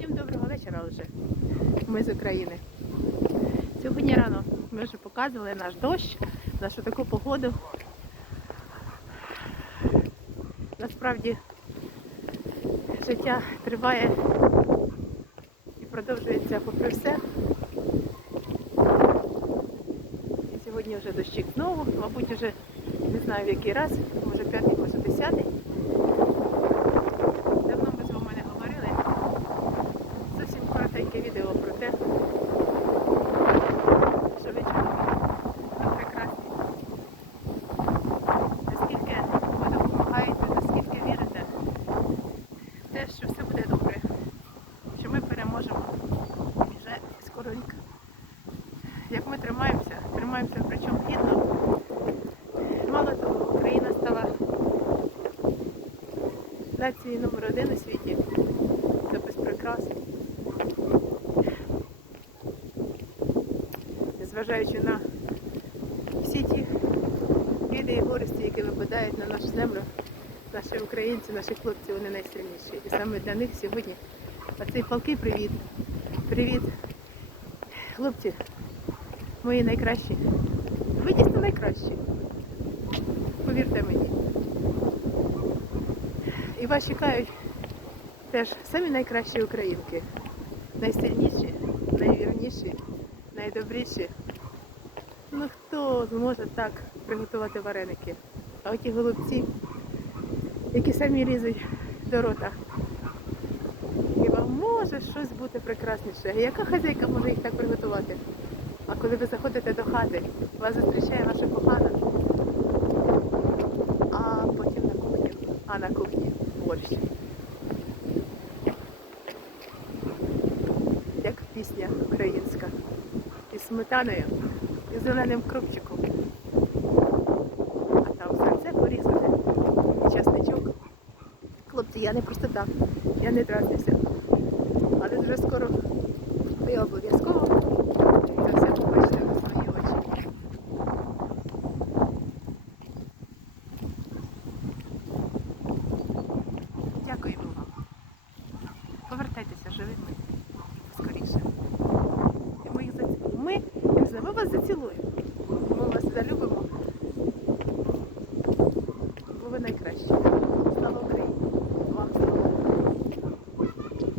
Всім доброго вечора вже. Ми з України. Сьогодні рано ми вже показували наш дощ, нашу таку погоду. Насправді життя триває і продовжується попри все. Сьогодні вже дощик знову, мабуть, вже не знаю в який раз, може п'ятий, може коротеньке відео про те, що ви прекрасні. Наскільки ви допомагаєте, наскільки вірите в те, що все буде добре, що ми переможемо вже скоро рік. Як ми тримаємося, тримаємося причому гідно. Мало того, Україна стала нацією номер один у світі. Це без прикрас. Незважаючи на всі ті біди і горості, які випадають на нашу землю, наші українці, наші хлопці, вони найсильніші. І саме для них сьогодні оцей палкий привіт. Привіт, хлопці, мої найкращі. Ви дійсно найкращі. Повірте мені. І вас чекають теж самі найкращі українки. Найсильніші, найвірніші, найдобріші. Ну хто зможе так приготувати вареники? А оті голубці, які самі лізуть до рота. Хіба може щось бути прекрасніше? Яка хазяйка може їх так приготувати? А коли ви заходите до хати, вас зустрічає ваша кохана, а потім на кухню, а на кухні борщ. Як пісня українська. Із сметаною, і зеленим крупчиком. А там все це порізане. Часничок. Хлопці, я не просто так, я не дразнюся. Але вже скоро ви обов'язково все побачите на свої очі. Дякуємо вам. Повертайтеся живими скоріше вас зацілуємо. Ми вас залюбимо. Бо ви найкращі.